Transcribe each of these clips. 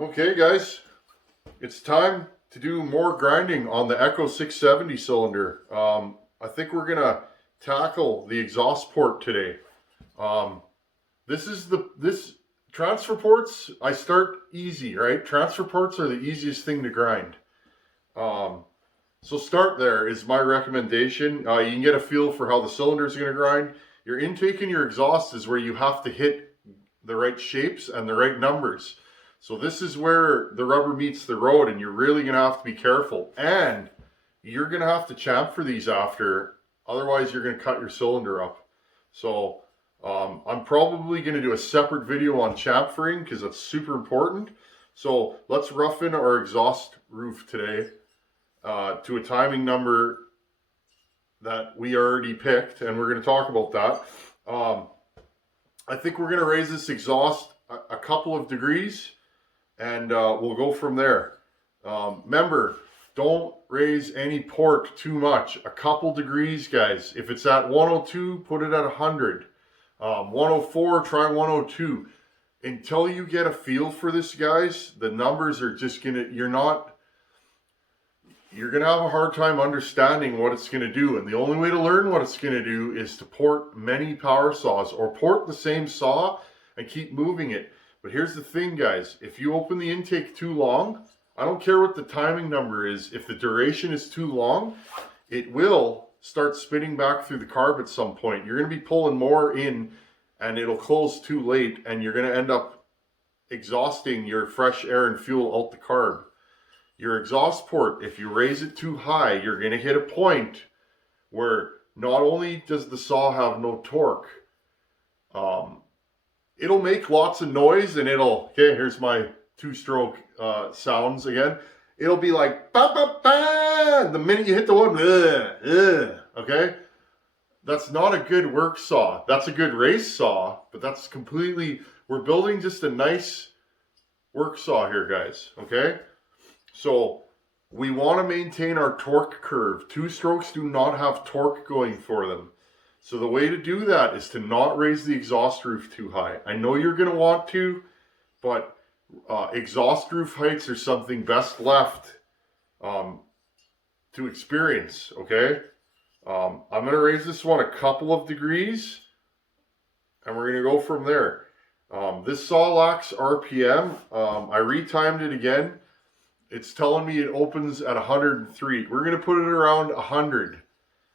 Okay guys, it's time to do more grinding on the Echo 670 cylinder. I think we're gonna tackle the exhaust port today. Um, this transfer ports, I start easy, right? Transfer ports are the easiest thing to grind. Um, so start there is my recommendation. You can get a feel for how the cylinder is gonna grind. Your intake and your exhaust is where you have to hit the right shapes and the right numbers. So this is where the rubber meets the road, and you're really going to have to be careful. And you're going to have to chamfer these after, otherwise you're going to cut your cylinder up. So I'm probably going to do a separate video on chamfering because that's super important. So let's rough in our exhaust roof today to a timing number that we already picked, and we're going to talk about that. I think we're going to raise this exhaust a couple of degrees, and we'll go from there. Remember, don't raise any port too much. A couple degrees, guys. If it's at 102, put it at 100. 104, try 102. Until you get a feel for this, guys, the numbers are just going to, you're going to have a hard time understanding what it's going to do. And the only way to learn what it's going to do is to port many power saws, or port the same saw and keep moving it. But here's the thing, guys. If you open the intake too long, I don't care what the timing number is. If the duration is too long, it will start spinning back through the carb at some point. You're going to be pulling more in, and it'll close too late, and you're going to end up exhausting your fresh air and fuel out the carb. Your exhaust port, if you raise it too high, you're going to hit a point where not only does the saw have no torque, it'll make lots of noise, and okay, here's my two-stroke sounds again. It'll be like, ba, ba, ba, the minute you hit the one, okay? That's not a good work saw. That's a good race saw, but that's completely, we're building just a nice work saw here, guys, okay? So we want to maintain our torque curve. Two strokes do not have torque going for them. So the way to do that is to not raise the exhaust roof too high. I know you're going to want to, but exhaust roof heights are something best left to experience, okay? I'm going to raise this one a couple of degrees, and we're going to go from there. This saw lacks RPM. I retimed it again. It's telling me it opens at 103. We're going to put it around 100.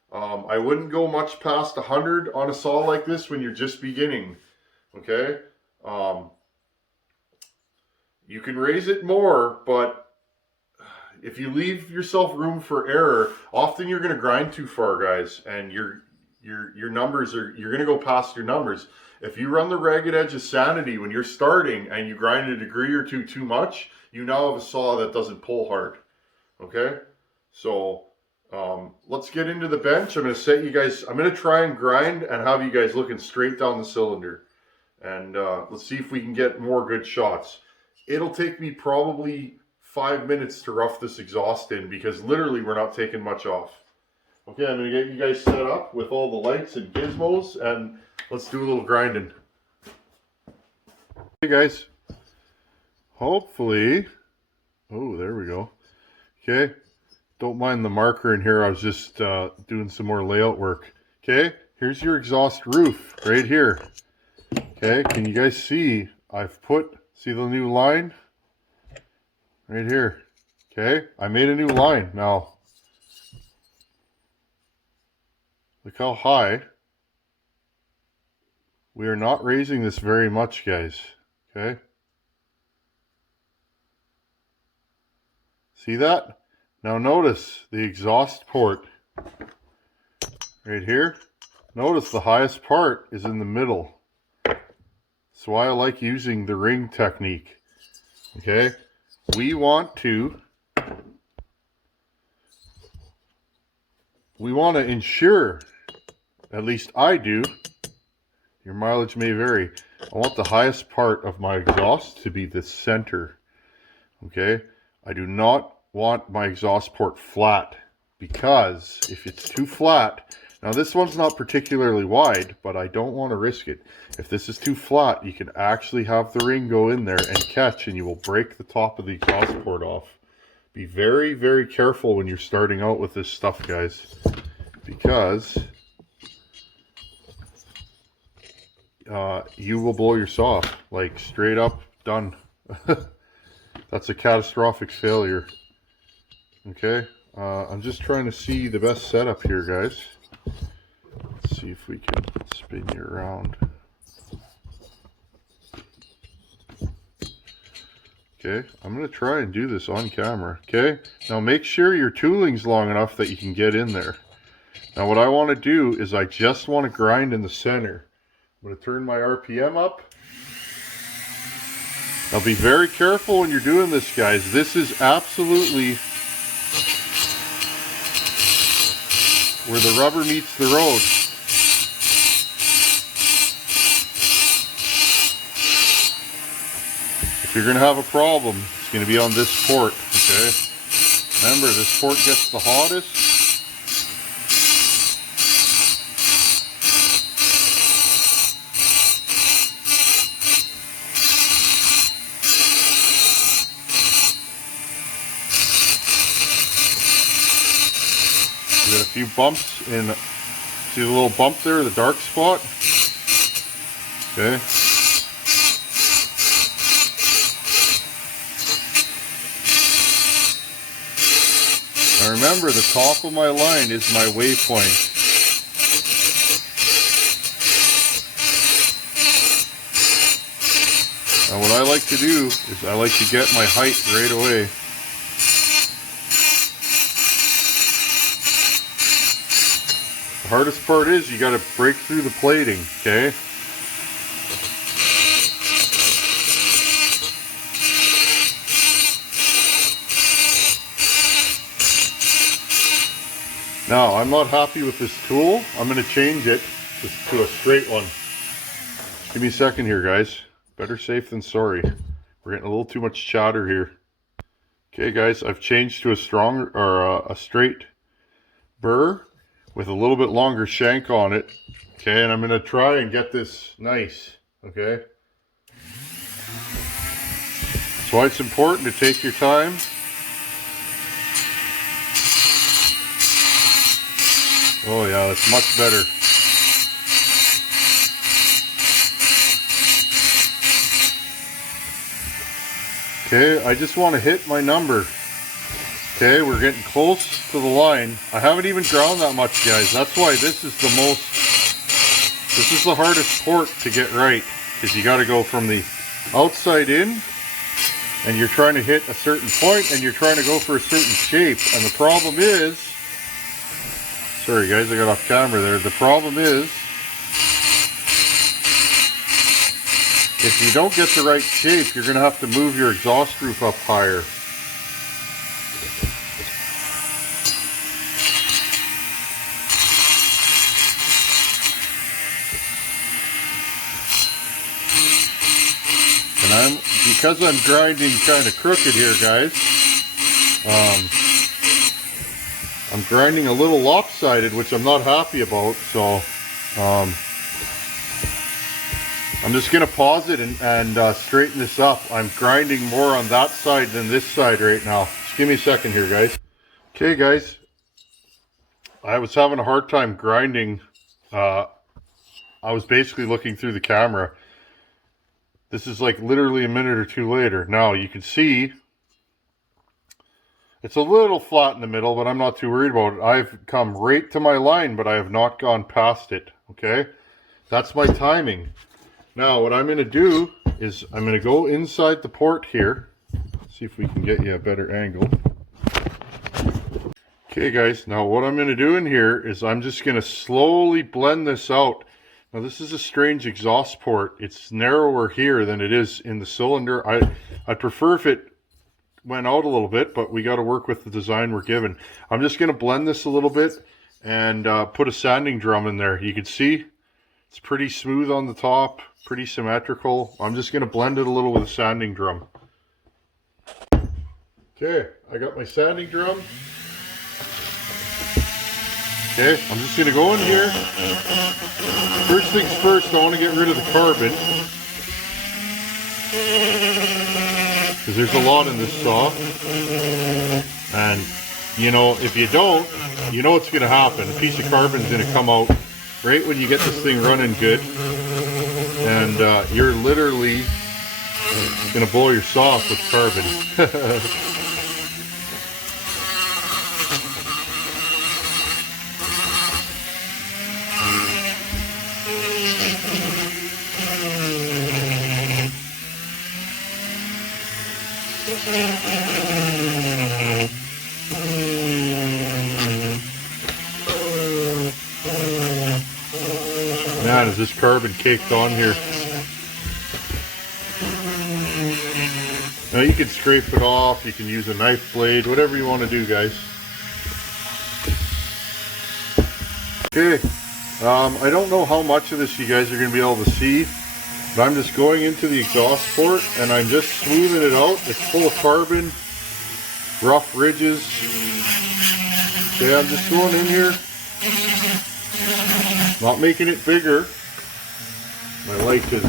I wouldn't go much past 100 on a saw like this when you're just beginning. Okay? You can raise it more, but if you leave yourself room for error, often you're going to grind too far, guys, and your numbers you're going to go past your numbers. If you run the ragged edge of sanity when you're starting and you grind a degree or two too much, you now have a saw that doesn't pull hard. Okay? So let's get into the bench. I'm going to try and grind and have you guys looking straight down the cylinder. And let's see if we can get more good shots. It'll take me probably 5 minutes to rough this exhaust in, because literally we're not taking much off. Okay, I'm going to get you guys set up with all the lights and gizmos, and let's do a little grinding. Hey guys, hopefully, oh, there we go. Okay, don't mind the marker in here. I was just doing some more layout work. Okay, here's your exhaust roof right here. Okay, can you guys see? See the new line? Right here. Okay, I made a new line. Now, look how high. We are not raising this very much, guys. Okay? See that? Now notice the exhaust port right here. Notice the highest part is in the middle. That's why I like using the ring technique. Okay? We want to ensure, at least I do, your mileage may vary, I want the highest part of my exhaust to be the center. Okay? I do not want my exhaust port flat, because if it's too flat, Now this one's not particularly wide, but I don't want to risk it. If this is too flat, you can actually have the ring go in there and catch, and you will break the top of the exhaust port off. Be very, very careful when you're starting out with this stuff, guys, because you will blow your saw off, like straight up done. That's a catastrophic failure. Okay, I'm just trying to see the best setup here, guys. Let's see if we can spin you around. Okay, I'm going to try and do this on camera. Okay, now make sure your tooling's long enough that you can get in there. Now what I want to do is I just want to grind in the center. I'm going to turn my RPM up. Now be very careful when you're doing this, guys. This is absolutely where the rubber meets the road. If you're going to have a problem, it's going to be on this port, okay? Remember, this port gets the hottest. We got a few bumps in, see the little bump there, the dark spot? Okay. Now remember, the top of my line is my waypoint. Now what I like to do is I like to get my height right away. The hardest part is you got to break through the plating, okay? Now, I'm not happy with this tool. I'm going to change it to a straight one. Give me a second here, guys. Better safe than sorry. We're getting a little too much chatter here. Okay, guys, I've changed to a strong or a straight burr with a little bit longer shank on it. Okay, and I'm going to try and get this nice. Okay. That's why it's important to take your time. Oh yeah, that's much better. Okay, I just want to hit my number. Okay, we're getting close to the line. I haven't even ground that much, guys. That's why this is the hardest port to get right. Because you got to go from the outside in, and you're trying to hit a certain point, and you're trying to go for a certain shape. And the problem is, sorry guys, I got off camera there. The problem is, if you don't get the right shape, you're going to have to move your exhaust roof up higher. And because I'm grinding kind of crooked here, guys, I'm grinding a little lopsided, which I'm not happy about, so I'm just going to pause it and straighten this up. I'm grinding more on that side than this side right now. Just give me a second here, guys. Okay, guys. I was having a hard time grinding. I was basically looking through the camera. This is like literally a minute or two later. Now, you can see it's a little flat in the middle, but I'm not too worried about it. I've come right to my line, but I have not gone past it, okay? That's my timing. Now, what I'm going to do is I'm going to go inside the port here. See if we can get you a better angle. Okay, guys, now what I'm going to do in here is I'm just going to slowly blend this out. Now, this is a strange exhaust port. It's narrower here than it is in the cylinder. I'd prefer if it went out a little bit, but we got to work with the design we're given. I'm just going to blend this a little bit and put a sanding drum in there. You can see it's pretty smooth on the top, pretty symmetrical. I'm just going to blend it a little with a sanding drum. Okay, I got my sanding drum. Okay, I'm just going to go in here. First things first, I want to get rid of the carbon. Because there's a lot in this saw. And, you know, if you don't, you know what's going to happen. A piece of carbon is going to come out right when you get this thing running good. And you're literally going to blow your saw off with carbon. Man, is this carbon caked on here. Now you can scrape it off, you can use a knife blade, whatever you want to do, guys. Okay, I don't know how much of this you guys are going to be able to see, but I'm just going into the exhaust port and I'm just smoothing it out. It's full of carbon, rough ridges. Okay, I'm just going in here, not making it bigger. My light is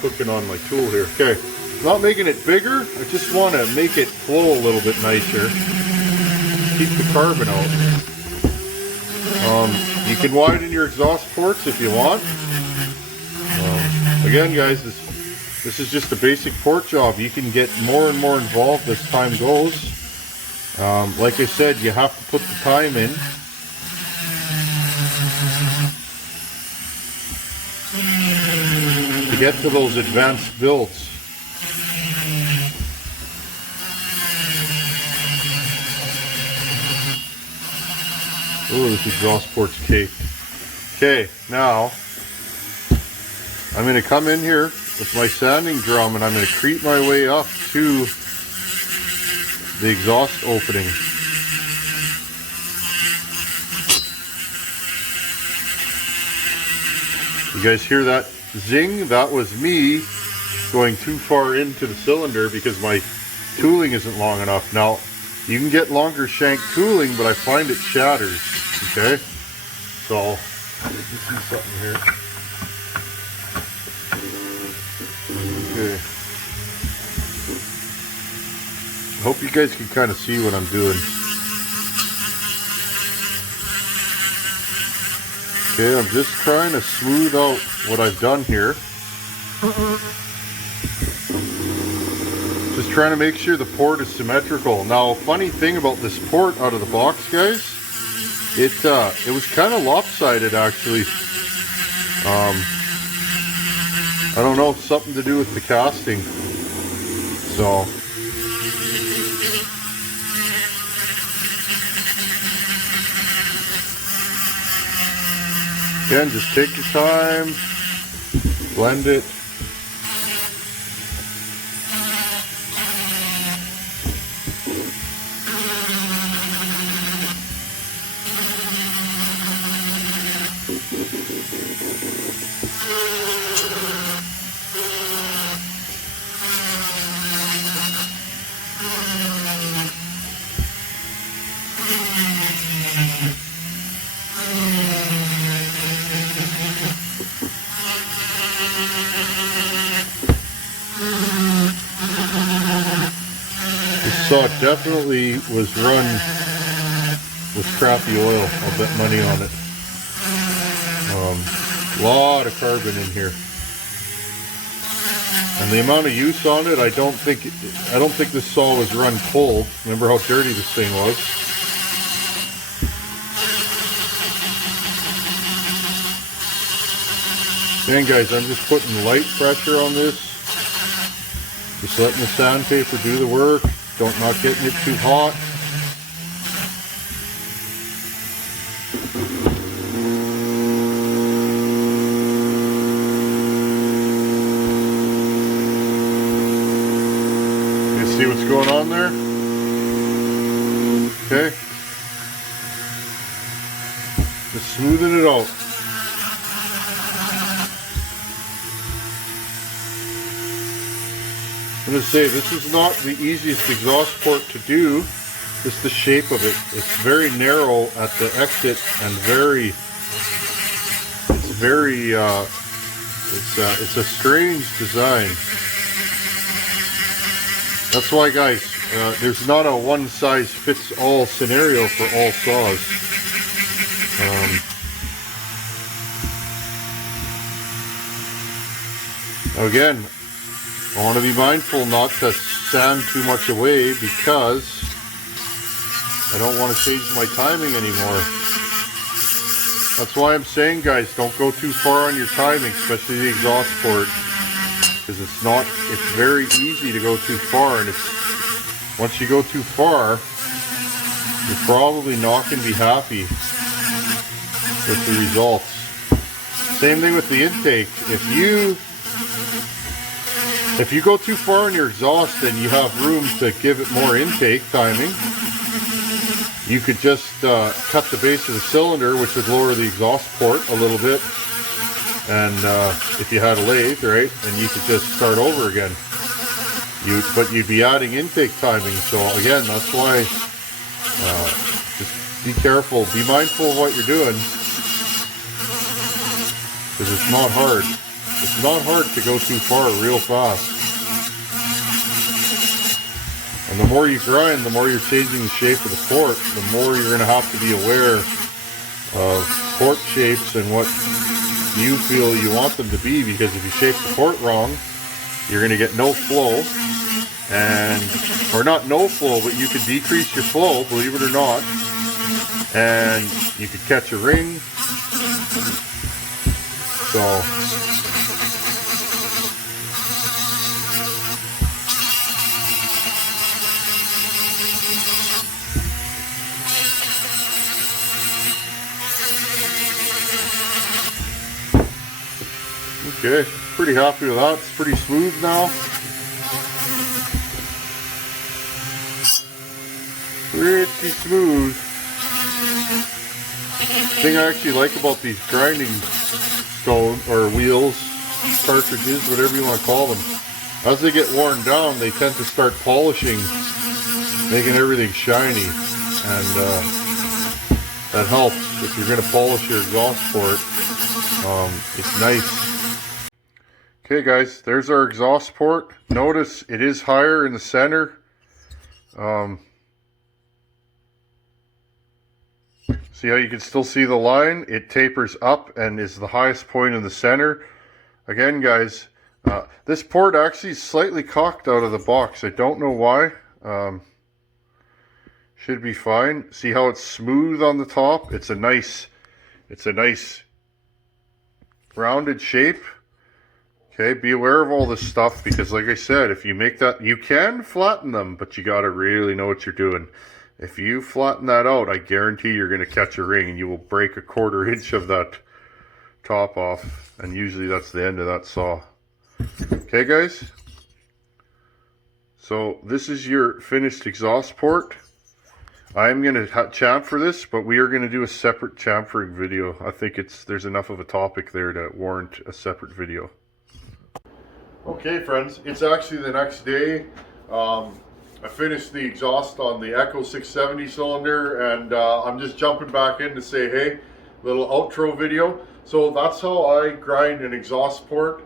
cooking on my tool here. Okay, not making it bigger, I just want to make it flow a little bit nicer. Keep the carbon out. You can widen your exhaust ports if you want. Again, guys, this is just a basic port job. You can get more and more involved as time goes. Like I said, you have to put the time in. To get to those advanced builds. Oh, this exhaust port's caked. Okay, now I'm going to come in here with my sanding drum and I'm going to creep my way up to the exhaust opening. You guys hear that zing? That was me going too far into the cylinder because my tooling isn't long enough. Now, you can get longer shank tooling, but I find it shatters. Okay? So, let me see something here. Okay. I hope you guys can kind of see what I'm doing. Okay, I'm just trying to smooth out what I've done here. Just trying to make sure the port is symmetrical. Now, funny thing about this port out of the box, guys, it was kind of lopsided actually. I don't know, something to do with the casting. So. Again, just take your time, blend it. This saw definitely was run with crappy oil. I'll bet money on it. Lot of carbon in here, and the amount of use on it, I don't think this saw was run cold. Remember how dirty this thing was. Again, guys, I'm just putting light pressure on this. Just letting the sandpaper do the work. Not getting it too hot. You see what's going on there? Okay. Just smoothing it out. I'm going to say this is not the easiest exhaust port to do just the shape of it. It's very narrow at the exit and it's a strange design. That's why, guys, there's not a one-size-fits-all scenario for all saws. Again, I want to be mindful not to sand too much away because I don't want to change my timing anymore. That's why I'm saying, guys, don't go too far on your timing, especially the exhaust port, because it's very easy to go too far, and once you go too far, you're probably not going to be happy with the results. Same thing with the intake. If you go too far in your exhaust and you have room to give it more intake timing, you could just cut the base of the cylinder, which would lower the exhaust port a little bit. And if you had a lathe, right, and you could just start over again. But you'd be adding intake timing. So again, that's why just be careful, be mindful of what you're doing, because it's not hard. It's not hard to go too far real fast. And the more you grind, the more you're changing the shape of the port, the more you're going to have to be aware of port shapes and what you feel you want them to be, because if you shape the port wrong, you're going to get no flow, or not no flow, but you could decrease your flow, believe it or not, and you could catch a ring. So okay, pretty happy with that. It's pretty smooth now. Pretty smooth. The thing I actually like about these grinding stone or wheels, cartridges, whatever you want to call them, as they get worn down, they tend to start polishing, making everything shiny, and that helps if you're going to polish your exhaust port. It's nice. Okay guys, there's our exhaust port. Notice it is higher in the center. See how you can still see the line? It tapers up and is the highest point in the center. Again guys, this port actually is slightly cocked out of the box. I don't know why. Should be fine. See how it's smooth on the top? It's a nice rounded shape. Okay, be aware of all this stuff, because like I said, if you make that, you can flatten them, but you got to really know what you're doing. If you flatten that out, I guarantee you're going to catch a ring and you will break 1/4 inch of that top off, and usually that's the end of that saw. Okay guys, so this is your finished exhaust port. I'm going to chamfer this, but we are going to do a separate chamfering video. I think there's enough of a topic there to warrant a separate video. Okay friends, it's actually the next day. I finished the exhaust on the Echo 670 cylinder, and I'm just jumping back in to say, hey, little outro video. So that's how I grind an exhaust port.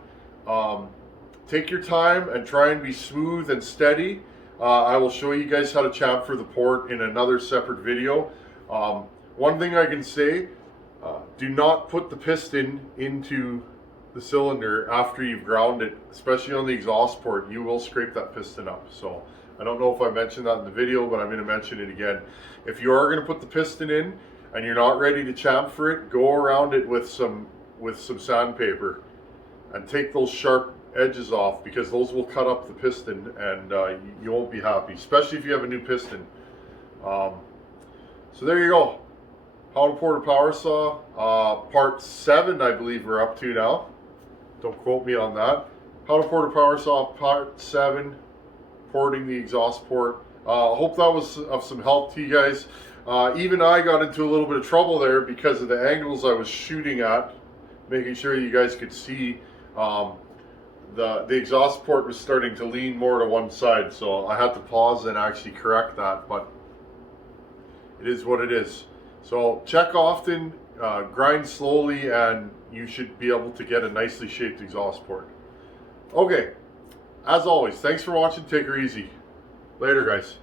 Take your time and try and be smooth and steady. I will show you guys how to chamfer the port in another separate video. One thing I can say, do not put the piston into the cylinder after you've ground it, especially on the exhaust port. You will scrape that piston up. So I don't know if I mentioned that in the video, but I'm going to mention it again. If you are going to put the piston in and you're not ready to chamfer it, go around it with some sandpaper and take those sharp edges off, because those will cut up the piston, and you won't be happy, especially if you have a new piston. So there you go. How to port a power saw, part 7 I believe we're up to now. Don't quote me on that. How to port a power saw, part 7, porting the exhaust port. Hope that was of some help to you guys. Even I got into a little bit of trouble there because of the angles I was shooting at, making sure you guys could see. The exhaust port was starting to lean more to one side, so I had to pause and actually correct that. But it is what it is. So check often, grind slowly, and you should be able to get a nicely shaped exhaust port. Okay, as always, thanks for watching. Take her easy. Later, guys.